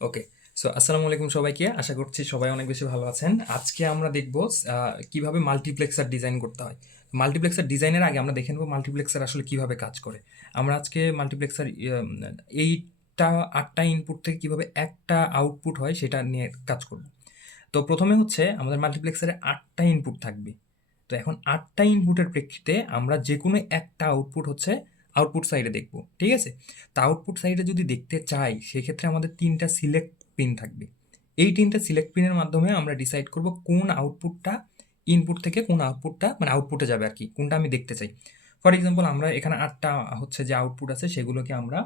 ওকে। So আসসালামু আলাইকুম সবাইকে। আশা করছি সবাই অনেক বেশি ভালো আছেন। আজকে আমরা দেখব কিভাবে মাল্টিপ্লেক্সার ডিজাইন করতে হয়। মাল্টিপ্লেক্সার ডিজাইনের আগে আমরা দেখে নেব মাল্টিপ্লেক্সার আসলে কিভাবে কাজ করে। আমরা আজকে মাল্টিপ্লেক্সার 8টা 8টা ইনপুট থেকে কিভাবে একটা আউটপুট হয় সেটা নিয়ে কাজ করব। তো প্রথমে হচ্ছে আমাদের মাল্টিপ্লেক্সারে 8টা ইনপুট থাকবে। তো এখন 8টা ইনপুটের প্রেক্ষিতে আমরা যেকোনো একটা আউটপুট হচ্ছে আউটপুট সাইডে দেখব। ঠিক আছে? তো আউটপুট সাইডে যদি দেখতে চাই সেক্ষেত্রে আমাদের 3টা সিলেক্ট পিন থাকবে। এই 3টা সিলেক্ট পিনের মাধ্যমে আমরা ডিসাইড করব কোন আউটপুটটা ইনপুট থেকে কোন আউটপুটটা মানে আউটপুটে যাবে আরকি। কোনটা আমি দেখতে চাই। ফর এক্সাম্পল আমরা এখানে 8টা হচ্ছে যে আউটপুট আছে সেগুলোকে আমরা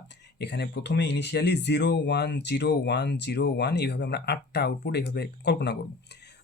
এখানে প্রথমে ইনিশিয়ালি 0, 1, 0, 1, 0, 1 এইভাবে আমরা 8টা আউটপুট এইভাবে কল্পনা করব।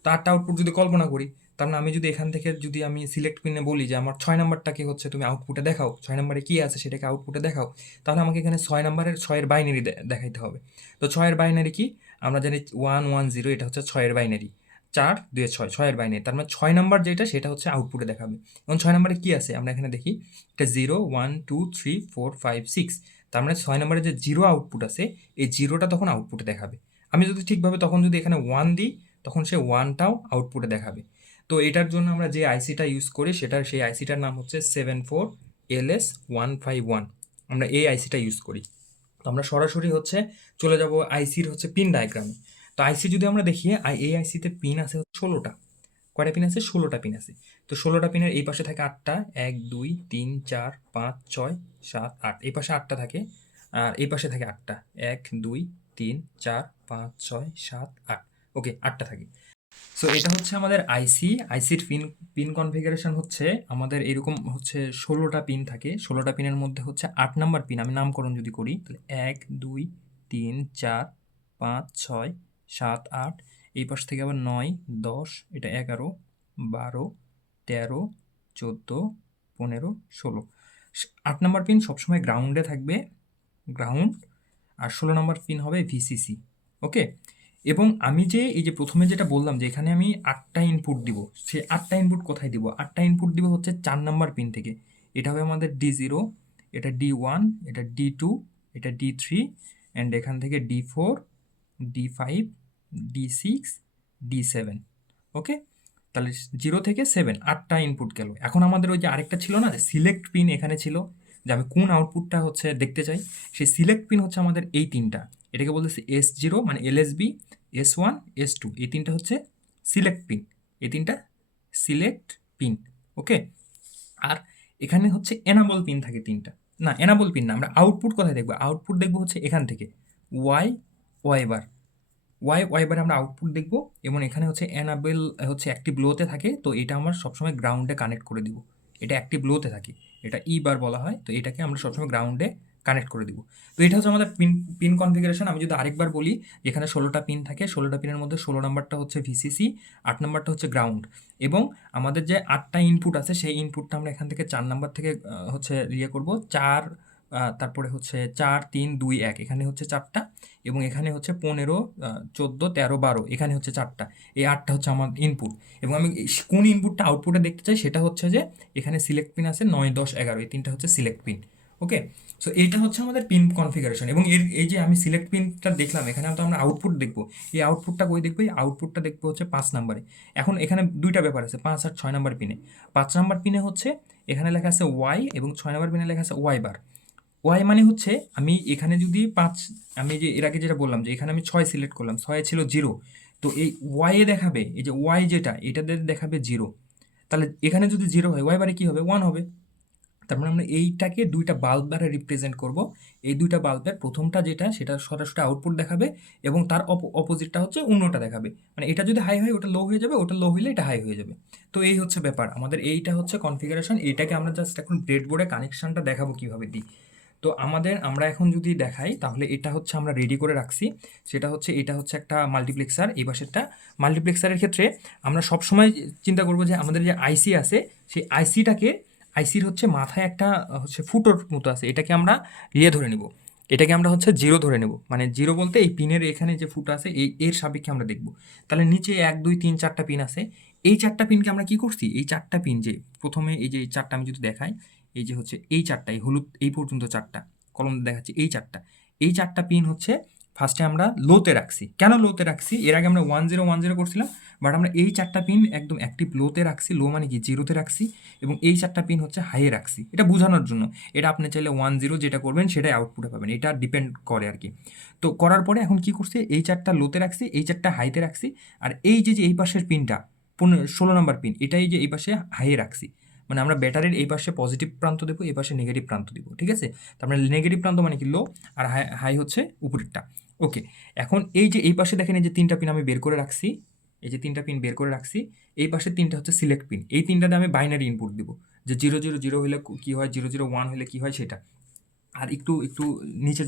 তো 8টা আউটপুট যদি কল্পনা করি, তার মানে আমি যদি এখান থেকে যদি আমি সিলেক্ট পিনে বলি যে আমার 6 নাম্বারটাকে হচ্ছে তুমি আউটপুটে দেখাও, 6 নাম্বারে কি আছে সেটাকে আউটপুটে দেখাও, তাহলে আমাকে এখানে 6 নাম্বারের 6 এর বাইনারি দেখাইতে হবে। তো 6 এর বাইনারি কি? আমরা জানি 1, 1, 0 এটা হচ্ছে 6 এর বাইনারি। 4, 2, 6, 6 এর বাইনারি। তার মানে 6 নাম্বার যেটা সেটা হচ্ছে আউটপুটে দেখাবে। এবং 6 নাম্বারে কি আছে? আমরা এখানে দেখি এটা 0, 1, 2, 3, 4, 5, 6। তার মানে 6 নাম্বারে যে 0 আউটপুট আছে এই 0টা তখন আউটপুটে দেখাবে। আমি যদি ঠিকভাবে তখন যদি এখানে 1 দিই তখন সে 1টাও আউটপুটে দেখাবে। তো এটার জন্য আমরা যে আইসিটা ইউজ করি সেই আইসিটার নাম হচ্ছে 74LS151। আমরা এই আইসিটা ইউজ করি। তো আমরা সরাসরি হচ্ছে চলে যাব আইসির হচ্ছে পিন ডায়াগ্রামে। তো আইসি যদি আমরা দেখি এই আইসিতে পিন আছে 16টা। কয়টা পিন আছে? 16টা পিন আছে। তো 16টা পিনের এই পাশে থাকে 8টা, 1, 2, 3, 4, 5, 6, 7, 8। এই পাশে 8টা থাকে আর এই পাশে থাকে 8টা, 1, 2, 3, 4, 5, 6, 7, 8। ওকে, 8টা থাকে। সো এটা হচ্ছে আমাদের আইসি। আইসির পিন পিন কনফিগারেশন হচ্ছে আমাদের এরকম হচ্ছে 16টা পিন থাকে। 16টা পিনের মধ্যে হচ্ছে 8 নাম্বার পিন আমি নামকরণ যদি করি তাহলে 1, 2, 3, 4, 5, 6, 7, 8। এই পাশ থেকে আবার 9, 10, এটা 11, 12, 13, 14, 15, 16। 8 নাম্বার পিন সবসময় গ্রাউন্ডে থাকবে, গ্রাউন্ড। আর 16 নাম্বার পিন হবে ভিসিসি। ওকে? এবং আমি যে এই যে প্রথমে যেটা বললাম যে এখানে আমি 8টা ইনপুট দিব, সেই 8টা ইনপুট কোথায় দিব? 8টা ইনপুট দিব হচ্ছে 4 নাম্বার পিন থেকে। এটা হবে আমাদের D0, এটা D1, এটা D2, এটা D3 অ্যান্ড এখান থেকে D4, D5, D6, D7। ওকে? তাহলে 0 থেকে 7 8টা ইনপুট গেল। এখন আমাদের ওই যে আরেকটা ছিল না যে সিলেক্ট পিন এখানে ছিল, যে আমি কোন আউটপুটটা হচ্ছে দেখতে চাই, সেই সিলেক্ট পিন হচ্ছে আমাদের এই 3টা। এটাকে বলতেছে S0 মানে LSB, S1, S2। এই 3টা হচ্ছে সিলেক্ট পিন। এই 3টা সিলেক্ট পিন। ওকে? আর এখানে হচ্ছে এনাবল পিন থাকে 3টা। না, এনাবল পিন না, আমরা আউটপুট কোথায় দেখব? আউটপুট দেখব হচ্ছে এখান থেকে ওয়াই, ওয়াই বার। ওয়াই বারে আমরা আউটপুট দেখব এবং এখানে হচ্ছে এনাবেল হচ্ছে অ্যাক্টিভ লোতে থাকে। তো এটা আমরা সবসময় গ্রাউন্ডে কানেক্ট করে দিব। এটা অ্যাক্টিভ লোতে থাকে, এটা ই বার বলা হয়। তো এটাকে আমরা সবসময় গ্রাউন্ডে কানেক্ট করে দিব। তো এটা হচ্ছে আমাদের পিন পিন কনফিগারেশন। আমি যদি আরেকবার বলি, এখানে 16টা পিন থাকে, 16টা পিনের মধ্যে 16 নাম্বারটা হচ্ছে ভিসিসি, 8 নাম্বারটা হচ্ছে গ্রাউন্ড। এবং আমাদের যে 8টা ইনপুট আছে সেই ইনপুটটা আমরা এখান থেকে 4 নাম্বার থেকে হচ্ছে ইয়ে করব 4, তারপরে হচ্ছে 4, 3, 2, 1 এখানে হচ্ছে 4টা এবং এখানে হচ্ছে 15, 14, 13, 12 এখানে হচ্ছে 4টা। এই 8টা হচ্ছে আমার ইনপুট। এবং আমি কোন ইনপুটটা আউটপুটে দেখতে চাই সেটা হচ্ছে যে এখানে সিলেক্ট পিন আছে 9, 10, 11, এই 3টা হচ্ছে সিলেক্ট পিন। ওকে? সো এইটা হচ্ছে আমাদের পিন কনফিগারেশন। এবং এই যে আমি সিলেক্ট পিনটা দেখলাম, এখানে তো আমরা আউটপুট দেখবো। এই আউটপুটটা কই দেখবো? এই আউটপুটটা দেখবো হচ্ছে 5 নাম্বারে। এখন এখানে দুইটা ব্যাপার আছে, 5 আর 6 নাম্বার পিনে। 5 নাম্বার পিনে হচ্ছে এখানে লেখা আছে ওয়াই এবং 6 নাম্বার পিনে লেখা আছে ওয়াই বার। ওয়াই মানে হচ্ছে আমি এখানে যদি 5, আমি যে এর আগে যেটা বললাম যে এখানে আমি 6 সিলেক্ট করলাম, 6 ছিল 0। তো এই ওয়াই এ দেখাবে, এই যে ওয়াই যেটা এটাতে দেখাবে 0। তাহলে এখানে যদি 0 হয় ওয়াই বারে কি হবে? 1 হবে। তার মানে আমরা এইটাকে দুইটা বাল্ব দ্বারা রিপ্রেজেন্ট করব। এই দুইটা বাল্বের প্রথমটা যেটা সেটা সরাসরি আউটপুট দেখাবে এবং তার অপোজিটটা হচ্ছে অন্যটা দেখাবে। মানে এটা যদি হাই হয় ওটা লো হয়ে যাবে, ওটা লো হইলে এটা হাই হয়ে যাবে। তো এই হচ্ছে ব্যাপার, আমাদের এইটা হচ্ছে কনফিগারেশন। এইটাকে আমরা জাস্ট এখন ব্রেডবোর্ডে কানেকশনটা দেখাবো কিভাবে দিই। তো আমরা এখন যদি দেখাই তাহলে এটা হচ্ছে আমরা রেডি করে রাখছি। সেটা হচ্ছে এটা হচ্ছে একটা মাল্টিপ্লেক্সার। এই পাশেরটা মাল্টিপ্লেক্সারের ক্ষেত্রে আমরা সবসময় চিন্তা করব যে আমাদের যে আইসি আছে সেই আইসির হচ্ছে মাথায় একটা হচ্ছে ফুটোর মতো আছে, এটাকে আমরা ধরে নিব। এটাকে আমরা হচ্ছে 0 ধরে নেব। মানে 0 বলতে এই পিনের এখানে যে ফুটো আছে এর সাপেক্ষে আমরা দেখব। তাহলে নিচে 1, 2, 3, 4টা পিন আছে। এই 4টা পিনকে আমরা কি করছি? এই 4টা পিন যে প্রথমে এই যে 4টা আমি যদি দেখাই, এই যে হচ্ছে এই 4টা, এই হলুদ এই পর্যন্ত 4টা কলম দেখাচ্ছি, এই 4টা পিন হচ্ছে ফার্স্টে আমরা লোতে রাখছি। কেন লোতে রাখছি? এর আগে আমরা 1010 করছিলাম, বাট আমরা এই 4টা পিন একদম অ্যাক্টিভ লোতে রাখছি। লো মানে কি, জিরোতে রাখছি, এবং এই 4টা পিন হচ্ছে হাইয়ে রাখছি। এটা বোঝানোর জন্য। এটা আপনি চাইলে 10 যেটা করবেন সেটাই আউটপুটে পাবেন, এটা ডিপেন্ড করে আর কি। তো করার পরে এখন কি করছি, এই 4টা লোতে রাখছি, এই 4টা হাইতে রাখছি, আর এই যে এই পাশের পিনটা 16 নম্বর পিন, এটাই যে এই পাশে হাইয়ে রাখছি। মানে আমরা ব্যাটারির এই পাশে পজিটিভ প্রান্ত দেবো, এই পাশে নেগেটিভ প্রান্ত দিব, ঠিক আছে? তার মানে নেগেটিভ প্রান্ত মানে কি লো, আর হাই হচ্ছে উপরেরটা। ওকে, এখন এই যে এই পাশে দেখেন এই যে 3টা পিন আমি বের করে রাখছি, এই যে 3টা পিন বের করে রাখছি, এই পাশে 3টা হচ্ছে সিলেক্ট পিন। এই 3টাতে আমি বাইনারি ইনপুট দিব, যে 000 হলে কী হয়, 001 হলে কী হয় সেটা। আর একটু একটু নিচে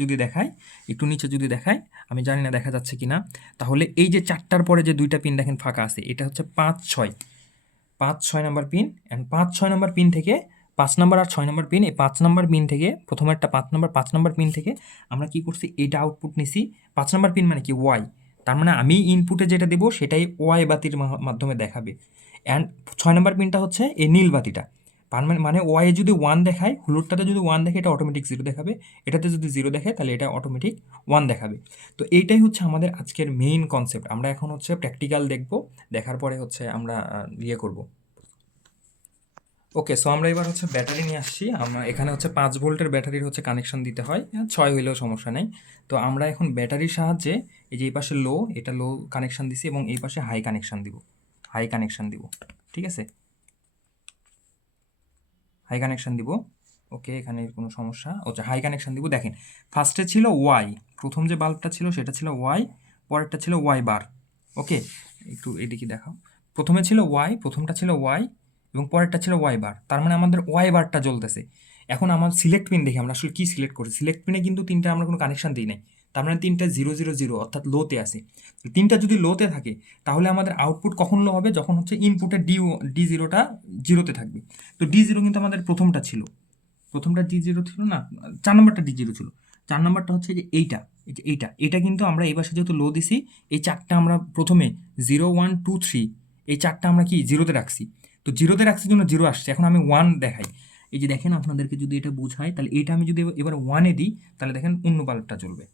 যদি দেখায়, আমি জানি না দেখা যাচ্ছে কি না, তাহলে এই যে 4টার পরে যে 2টা পিন দেখেন ফাঁকা আছে, এটা হচ্ছে 5-6 number pin. And 5-6 number pin থেকে 5 নাম্বার আর 6 নাম্বার পিন, এই 5 নাম্বার পিন থেকে প্রথমেরটা 5 নাম্বার পিন থেকে আমরা কি করছি, এটা আউটপুট নিছি। 5 নাম্বার পিন মানে কি, ওয়াই। তার মানে আমি ইনপুটে যেটা দেবো সেটাই ওয়াই বাতির মাধ্যমে দেখাবে। অ্যান্ড 6 নাম্বার পিনটা হচ্ছে এই নীল বাতিটা। মানে ওয়াই যদি 1 দেখায়, হলুদটাতে যদি 1 দেখে এটা অটোমেটিক 0 দেখাবে, এটাতে যদি 0 দেখায় তাহলে এটা অটোমেটিক 1 দেখাবে। তো এইটাই হচ্ছে আমাদের আজকের মেইন কনসেপ্ট। আমরা এখন হচ্ছে প্র্যাকটিক্যাল দেখব, দেখার পরে হচ্ছে আমরা ইয়ে করব। ওকে, সো আমরা এবার হচ্ছে ব্যাটারি নিয়ে আসছি। আমরা এখানে হচ্ছে 5 ভোল্টের ব্যাটারির হচ্ছে কানেকশন দিতে হয়, 6 হইলেও সমস্যা নেই। তো আমরা এখন ব্যাটারির সাহায্যে এই যে এই পাশে লো, এটা লো কানেকশন দিছি, এবং এই পাশে হাই কানেকশন দিব, ঠিক আছে? হাই কানেকশন দিব। ওকে, এখানে কোনো সমস্যা, আচ্ছা হাই কানেকশন দিব। দেখেন ফার্স্টে ছিল ওয়াই, প্রথম যে বাল্বটা ছিল সেটা ছিল ওয়াই, পরেরটা ছিল ওয়াই বার। ওকে, একটু এদিকে দেখাও। প্রথমে ছিল ওয়াই, প্রথমটা ছিল ওয়াই, এবং পরেরটা ছিল ওয়াই বার। তার মানে আমাদের ওয়াই বারটা জ্বলতেছে। এখন আমার সিলেক্ট পিন দেখি আমরা আসলে কী সিলেক্ট করছি। সিলেক্ট পিনে কিন্তু 3টা আমরা কোনো কানেকশন দিই নাই, তার মানে 3টা 000 অর্থাৎ লোতে আছে। 3টা যদি লোতে থাকে তাহলে আমাদের আউটপুট কখন লো হবে, যখন হচ্ছে ইনপুটে ডি0টা 0তে থাকবে। তো ডি0 কিন্তু আমাদের প্রথমটা ছিল, প্রথমটা ডি0 ছিল না, 4 নম্বরটা ডি0 ছিল। 4 নম্বরটা হচ্ছে যে এইটা, এটা কিন্তু আমরা এই পাশে যেহেতু লো দিছি, এই 4টা আমরা প্রথমে 0 1 2 3 এই 4টা আমরা কি 0তে রাখছি। তো 0তে রাখছি জন্য 0 আসছে। এখন আমি 1 দেখাই, এই যে দেখেন আপনাদেরকে যদি এটা বোঝাই, তাহলে এইটা আমি যদি এবার 1-এ দিই, তাহলে দেখেন অন্য বাল্বটা জ্বলবে।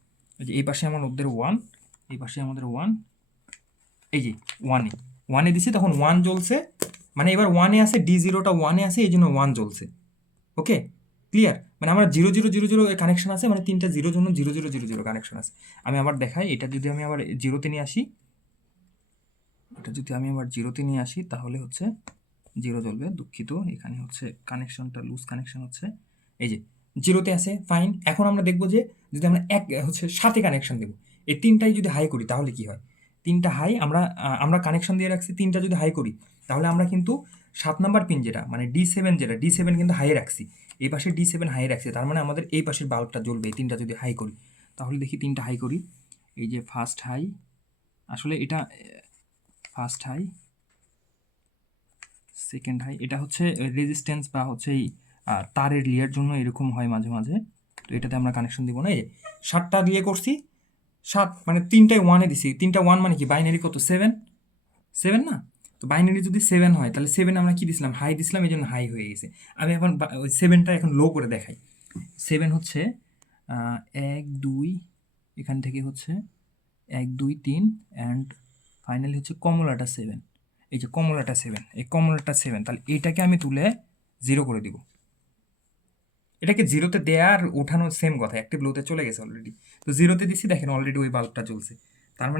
এই যে এই পাশে আমার ওদের 1, এই পাশে আমাদের 1, এই যে 1-এ দিছি, তখন 1 জ্বলছে। মানে এবার 1-এ আছে, ডি0টা 1-এ আছে, এই জন্য 1 জ্বলছে। ওকে, ক্লিয়ার? মানে আমার 0-0-0-0 কানেকশন আছে, মানে 3টা 0 জন্য 0-0-0-0 কানেকশন আছে। আমি আবার দেখাই, এটা যদি আমি আবার 0তে নিয়ে আসি, তাহলে হচ্ছে 0 জ্বলবে। দুঃখিত, এখানে হচ্ছে কানেকশনটা লুজ কানেকশন হচ্ছে, এই যে 0তে আছে, ফাইন। এখন আমরা দেখবো যে যদি আমরা হচ্ছে 7-এ কানেকশন দেবো, এই 3টাই যদি হাই করি তাহলে কি হয়। 3টা হাই আমরা কানেকশন দিয়ে রাখছি, 3টা যদি হাই করি তাহলে আমরা কিন্তু 7 নাম্বার পিন যেটা মানে ডি7 কিন্তু হাই রাখছি, এই পাশে ডি7 হাই রাখছি। তার মানে আমাদের এই পাশের বাল্বটা জ্বলবে, এই 3টা যদি হাই করি। তাহলে দেখি 3টা হাই করি, এই যে ফার্স্ট হাই, আসলে এটা ফার্স্ট হাই, সেকেন্ড হাই, এটা হচ্ছে রেজিস্ট্যান্স বা হচ্ছে এই তারের রিলের জন্য এরকম হয় মাঝে মাঝে। তো এটাতে আমরা কানেকশন দিব না। এই 7টা রিলে করছি, 7 মানে 3টায় 1-এ দিছি, 3টা 1 মানে কি বাইনারি কত, 7 না? তো বাইনারি যদি 7 হয় তাহলে 7 আমরা কি দিছিলাম, হাই দিছিলাম, এই জন্য হাই হয়ে গেছে। আমি এখন ওই 7টা এখন লো করে দেখাই। 7 হচ্ছে 1 2, এখান থেকে হচ্ছে 1 2 3, অ্যান্ড ফাইনালি হচ্ছে কমলাটা 7। এই যে কমলাটা 7, এই কমলাটা 7, তাহলে এইটাকে আমি তুলে 0 করে দিব। এটাকে 0তে দেয়া আর ওঠানো সেম কথা, অ্যাক্টিভ লোতে চলে গেছে অলরেডি। তো 0তে দিছি, দেখেন অলরেডি ওই বাল্বটা জ্বলছে। তার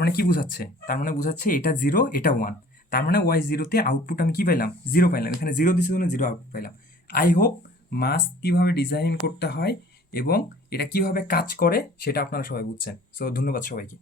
মানে কি বোঝাচ্ছে? তার মানে বোঝাচ্ছে এটা 0, এটা 1। তার মানে ওয়াই 0তে আউটপুট আমি কি পাইলাম, 0 পাইলাম। এখানে 0 দিছি জন্য 0 আউটপুট পাইলাম। আই হোপ মাস্ক কীভাবে ডিজাইন করতে হয় এবং এটা কিভাবে কাজ করে সেটা আপনারা সবাই বুঝছেন। সো ধন্যবাদ সবাইকে।